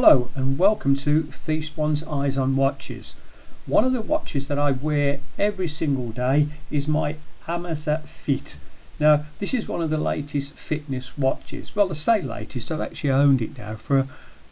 Hello and welcome to Feast One's Eyes on Watches. One of the watches that I wear every single day is my Amazfit. Now this is one of the latest fitness watches. Well, I say latest, I've actually owned it now for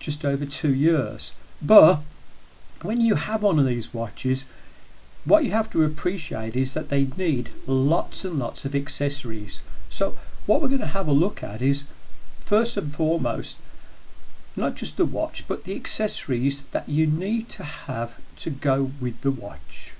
just over 2 years. But when you have one of these watches, what you have to appreciate is that they need lots and lots of accessories. So what we're going to have a look at is, first and foremost, not just the watch, but the accessories that you need to have to go with the watch.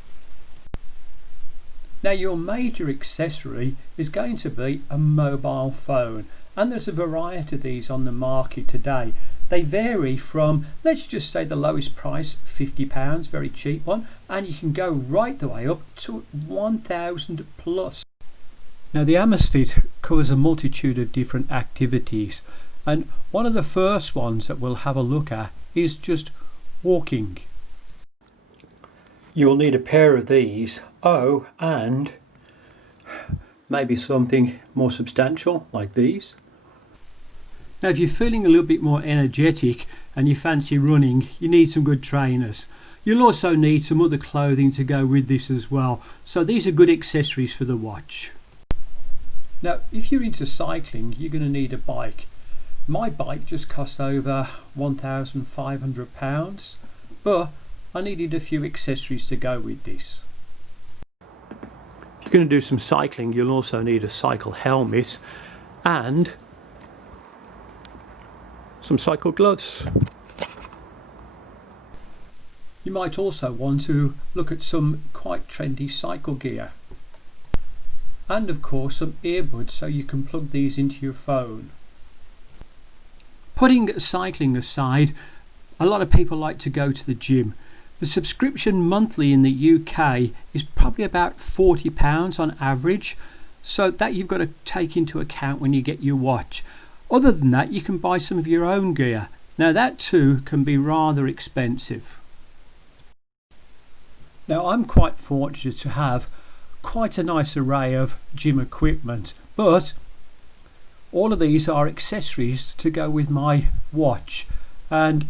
Now your major accessory is going to be a mobile phone, and there's a variety of these on the market today. They vary from, let's just say, the lowest price, £50, very cheap one, and you can go right the way up to 1,000 plus. Now the Amazfit covers a multitude of different activities, and one of the first ones that we'll have a look at is just walking. You'll need a pair of these, and maybe something more substantial like these. Now if you're feeling a little bit more energetic and you fancy running, you need some good trainers. You'll also need some other clothing to go with this as well, so these are good accessories for the watch. Now if you're into cycling, you're going to need a bike. My bike just cost over £1,500, but I needed a few accessories to go with this. If you're going to do some cycling, you'll also need a cycle helmet and some cycle gloves. You might also want to look at some quite trendy cycle gear. And of course some earbuds so you can plug these into your phone. Putting cycling aside, a lot of people like to go to the gym. The subscription monthly in the UK is probably about £40 on average, so that you've got to take into account when you get your watch. Other than that, you can buy some of your own gear. Now that too can be rather expensive. Now I'm quite fortunate to have quite a nice array of gym equipment, but all of these are accessories to go with my watch, and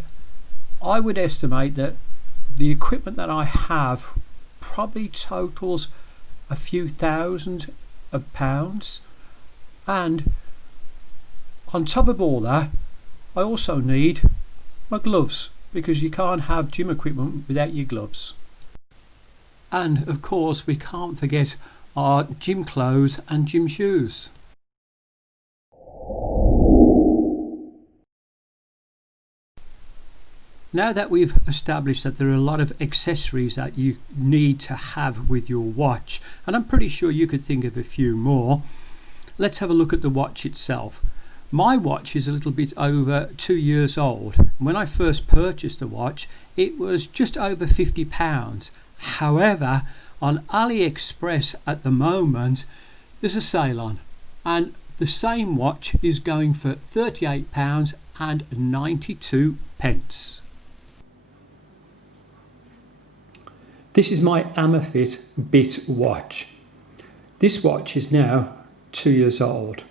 I would estimate that the equipment that I have probably totals a few thousand of pounds. And on top of all that, I also need my gloves, because you can't have gym equipment without your gloves. And of course we can't forget our gym clothes and gym shoes. Now that we've established that there are a lot of accessories that you need to have with your watch, and I'm pretty sure you could think of a few more, let's have a look at the watch itself. My watch is a little bit over 2 years old. When I first purchased the watch, it was just over £50. However, on AliExpress at the moment, there's a sale on, and the same watch is going for £38.92. This is my Amazfit Bit Watch. This watch is now 2 years old.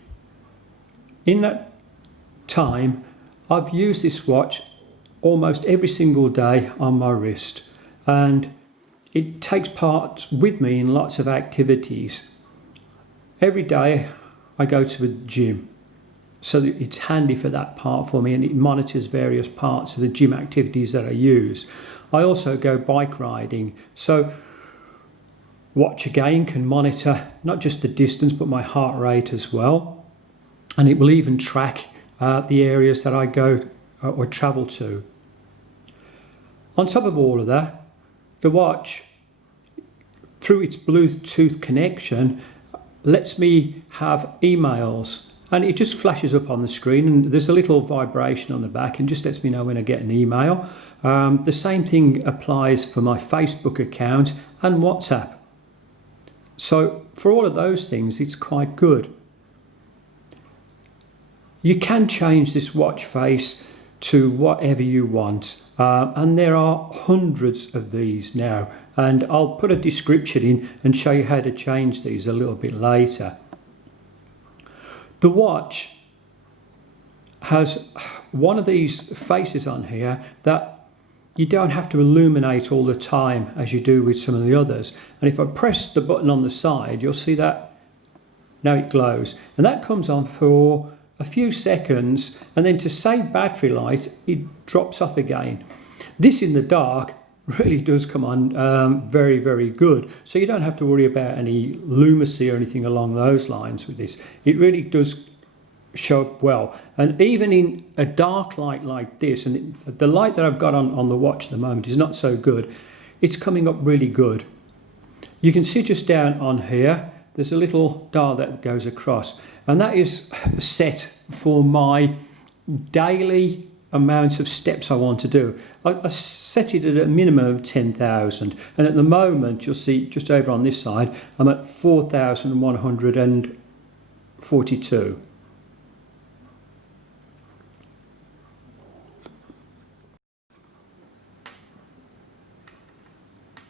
In that time, I've used this watch almost every single day on my wrist, and it takes part with me in lots of activities. Every day I go to the gym, so that it's handy for that part for me, and it monitors various parts of the gym activities that I use. I also go bike riding, so watch again can monitor not just the distance but my heart rate as well, and it will even track the areas that I go or travel to. On top of all of that, the watch, through its Bluetooth connection, lets me have emails, and it just flashes up on the screen, and there's a little vibration on the back and just lets me know when I get an email. The same thing applies for my Facebook account and WhatsApp. So for all of those things, it's quite good. You can change this watch face to whatever you want, and there are hundreds of these now, and I'll put a description in and show you how to change these a little bit later. The watch has one of these faces on here that you don't have to illuminate all the time as you do with some of the others. And if I press the button on the side, you'll see that now it glows. And that comes on for a few seconds, and then to save battery life, it drops off again. This in the dark really does come on very, very good. So you don't have to worry about any lumacy or anything along those lines with this. It really does show up well. And even in a dark light like this, and the light that I've got on the watch at the moment is not so good, it's coming up really good. You can see just down on here, there's a little dial that goes across, and that is set for my daily amount of steps I want to do. I set it at a minimum of 10,000, and at the moment you'll see just over on this side I'm at 4,142.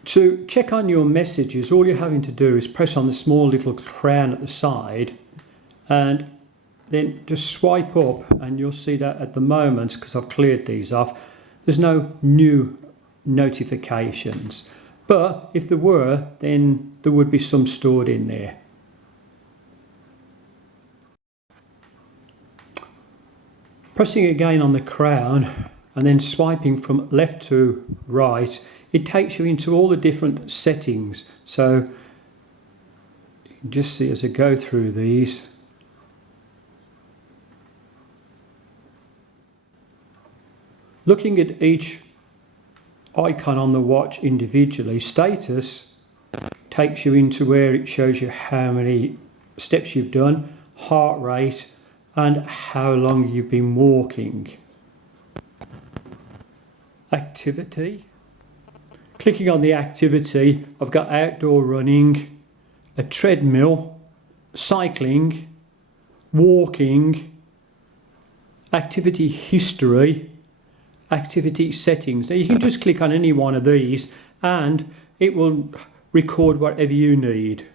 To check on your messages, all you're having to do is press on the small little crown at the side and then just swipe up, and you'll see that at the moment, because I've cleared these off, there's no new notifications. But if there were, then there would be some stored in there. Pressing again on the crown and then swiping from left to right, it takes you into all the different settings. So you can just see as I go through these. Looking at each icon on the watch individually, status takes you into where it shows you how many steps you've done, heart rate, and how long you've been walking. Activity. Clicking on the activity, I've got outdoor running, a treadmill, cycling, walking, activity history, activity settings. Now you can just click on any one of these and it will record whatever you need.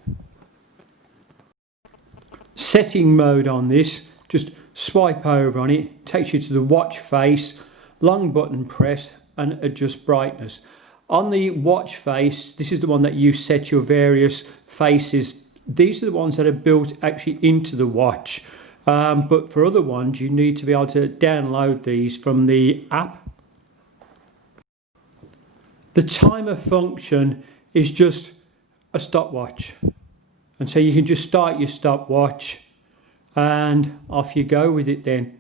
Setting mode on this, just swipe over on it, takes you to the watch face, long button press and adjust brightness. On the watch face, this is the one that you set your various faces. These are the ones that are built actually into the watch. But for other ones, you need to be able to download these from the app. The timer function is just a stopwatch. And so you can just start your stopwatch and off you go with it then.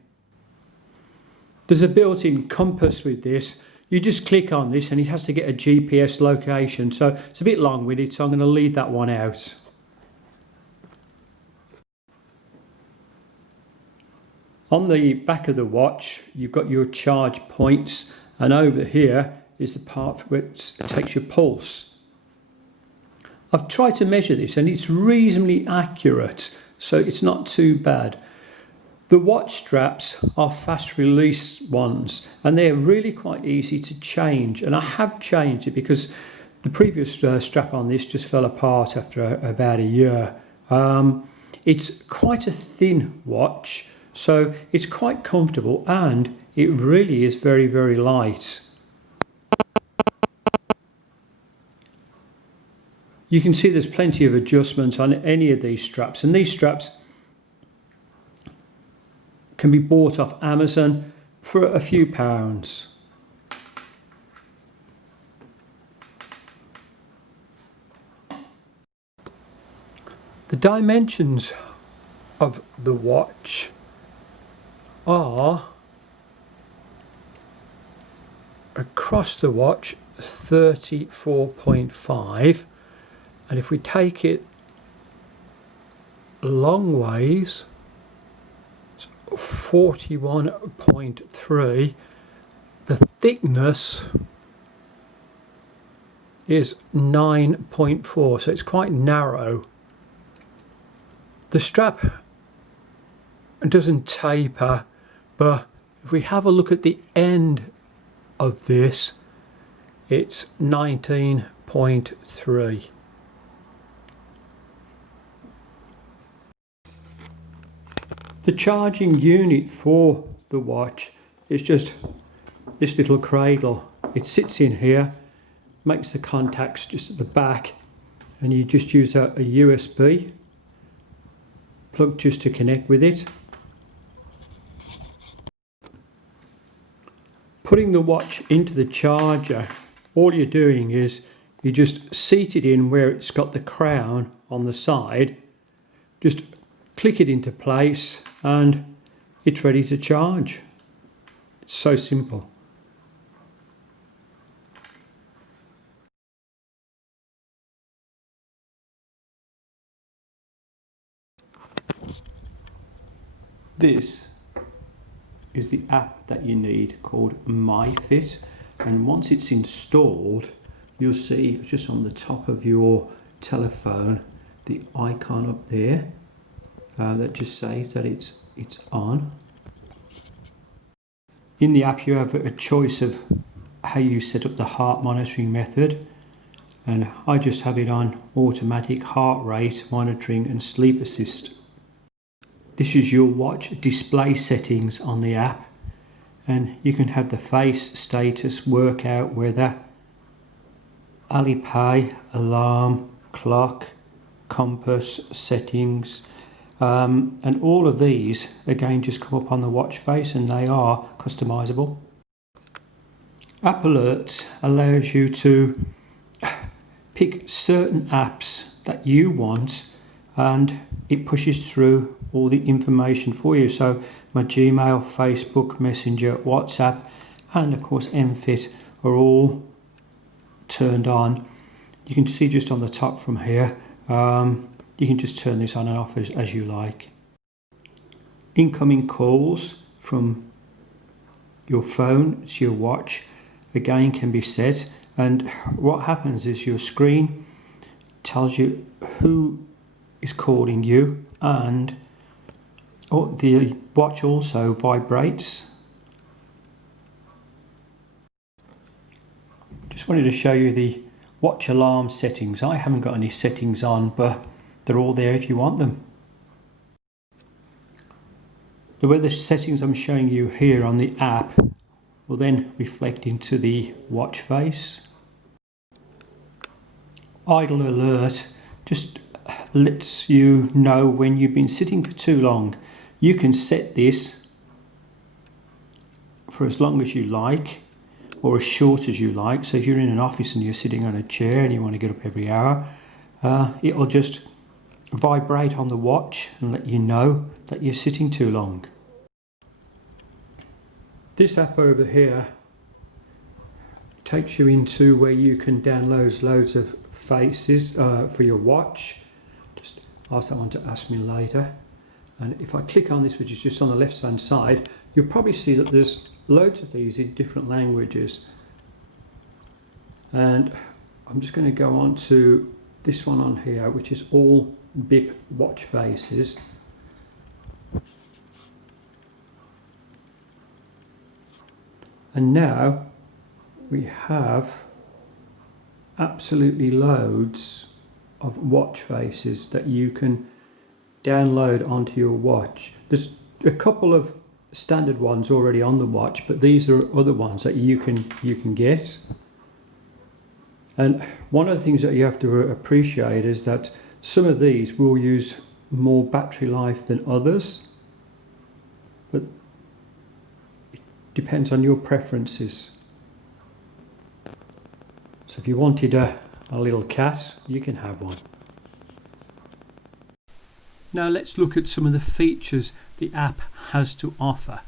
There's a built-in compass with this. You just click on this and it has to get a GPS location. So it's a bit long-winded, so I'm going to leave that one out. On the back of the watch, you've got your charge points, and over here is the part which takes your pulse. I've tried to measure this and it's reasonably accurate, so it's not too bad. The watch straps are fast release ones and they're really quite easy to change, and I have changed it because the previous strap on this just fell apart after about a year. It's quite a thin watch, so it's quite comfortable and it really is very, very light. You can see there's plenty of adjustments on any of these straps, and these straps can be bought off Amazon for a few pounds. The dimensions of the watch are across the watch 34.5, and if we take it long ways, 41.3. The thickness is 9.4, so it's quite narrow. The strap doesn't taper, but if we have a look at the end of this, it's 19.3. The charging unit for the watch is just this little cradle. It sits in here, makes the contacts just at the back, and you just use a USB plug just to connect with it. Putting the watch into the charger, all you're doing is you just seat it in where it's got the crown on the side, just click it into place and it's ready to charge. It's so simple. This is the app that you need, called MyFit, and once it's installed you'll see just on the top of your telephone the icon up there that just says that it's on. In the app you have a choice of how you set up the heart monitoring method, and I just have it on automatic heart rate monitoring and sleep assist. This is your watch display settings on the app, and you can have the face, status, workout, weather, Alipay, alarm, clock, compass, settings, and all of these again just come up on the watch face and they are customizable. App Alerts allows you to pick certain apps that you want and it pushes through all the information for you. So my Gmail, Facebook, Messenger, WhatsApp, and of course Amazfit are all turned on. You can see just on the top from here, you can just turn this on and off as you like. Incoming calls from your phone to your watch again can be set, and what happens is your screen tells you who is calling you, and the watch also vibrates. Just wanted to show you the watch alarm settings. I haven't got any settings on, but they're all there if you want them. The weather settings I'm showing you here on the app will then reflect into the watch face. Idle alert just lets you know when you've been sitting for too long. You can set this for as long as you like or as short as you like. So if you're in an office and you're sitting on a chair and you want to get up every hour, it'll just vibrate on the watch and let you know that you're sitting too long. This app over here takes you into where you can download loads of faces for your watch. Just ask that one to ask me later. And if I click on this, which is just on the left hand side, you'll probably see that there's loads of these in different languages. And I'm just going to go on to this one on here, which is all Bip watch faces. And now we have absolutely loads of watch faces that you can download onto your watch. There's a couple of standard ones already on the watch, but these are other ones that you can get. And one of the things that you have to appreciate is that some of these will use more battery life than others, but it depends on your preferences. So if you wanted a little cat, you can have one. Now let's look at some of the features the app has to offer.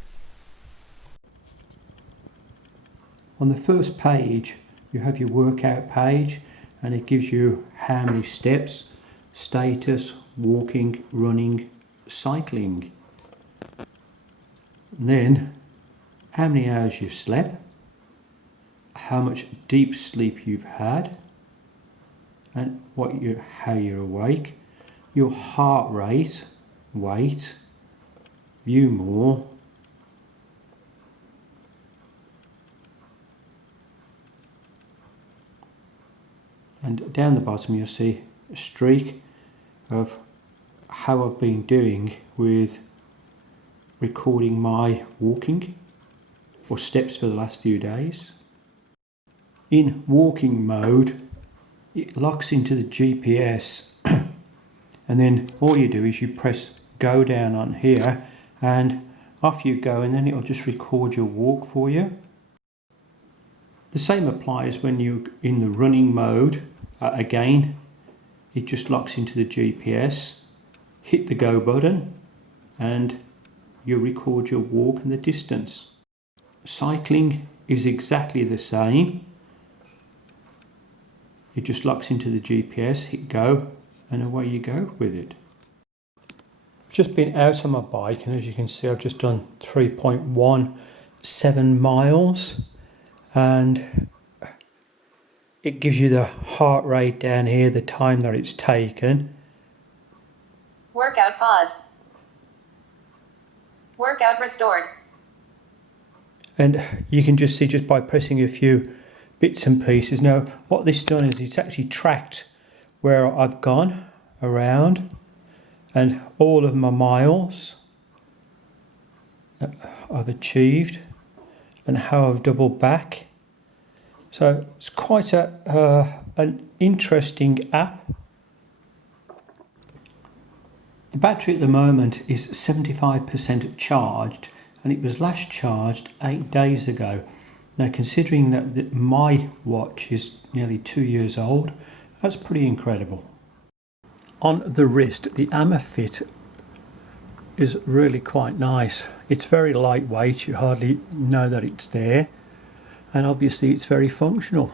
On the first page you have your workout page, and it gives you how many steps, status, walking, running, cycling. And then how many hours you've slept, how much deep sleep you've had, and how you're awake, your heart rate, weight, view more, and down the bottom you'll see a streak of how I've been doing with recording my walking or steps for the last few days. In walking mode, it locks into the GPS and then all you do is you press go down on here and off you go, and then it'll just record your walk for you. The same applies when you're in the running mode. Again, it just locks into the GPS, hit the go button and you record your walk and the distance. Cycling is exactly the same. It just locks into the GPS, hit go, and away you go with it. I've just been out on my bike, and as you can see I've just done 3.17 miles, and it gives you the heart rate down here, the time that it's taken. Workout pause. Workout restored. And you can just see just by pressing a few bits and pieces. Now what this done is it's actually tracked where I've gone around and all of my miles I've achieved and how I've doubled back. So it's quite an interesting app. The battery at the moment is 75% charged, and it was last charged 8 days ago. Now considering that my watch is nearly 2 years old, that's pretty incredible. On the wrist, the Amazfit is really quite nice. It's very lightweight, you hardly know that it's there, and obviously it's very functional.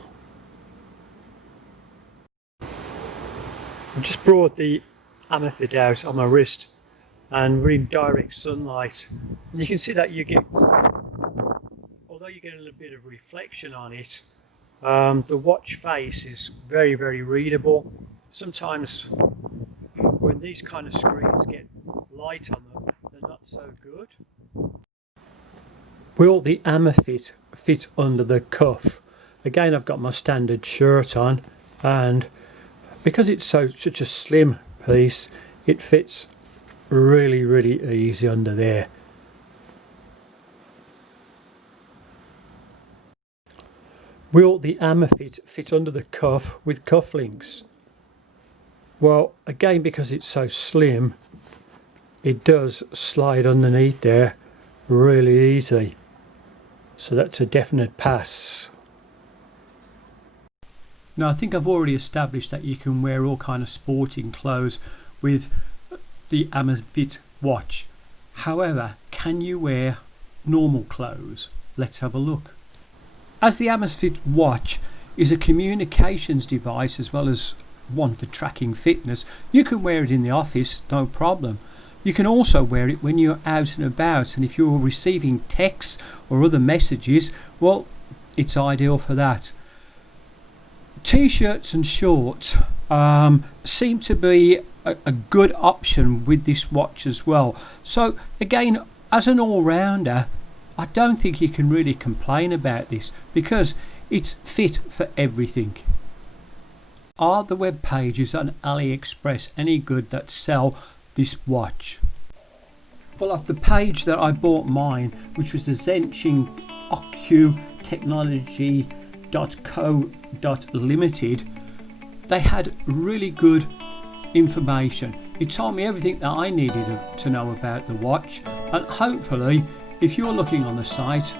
I've just brought the Amazfit out on my wrist and we're in direct sunlight, and you can see that you get, although you get a little bit of reflection on it, the watch face is very, very readable. Sometimes when these kind of screens get light on them, they're not so good. Will the Amazfit fit under the cuff? Again, I've got my standard shirt on, and because it's such a slim piece, it fits really, really easy under there. Will the Amazfit fit under the cuff with cufflinks? Well, again, because it's so slim, it does slide underneath there really easy. So that's a definite pass. Now I think I've already established that you can wear all kind of sporting clothes with the Amazfit watch. However, can you wear normal clothes? Let's have a look. As the Amazfit watch is a communications device as well as one for tracking fitness, you can wear it in the office, no problem. You can also wear it when you're out and about, and if you're receiving texts or other messages, well, it's ideal for that. T-shirts and shorts seem to be a good option with this watch as well. So again, as an all-rounder, I don't think you can really complain about this because it's fit for everything. Are the web pages on AliExpress any good that sell this watch? Well, off the page that I bought mine, which was the Zenshin Technology.co.limited, they had really good information. It told me everything that I needed to know about the watch, and hopefully if you're looking on the site,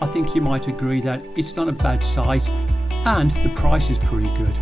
I think you might agree that it's not a bad site and the price is pretty good.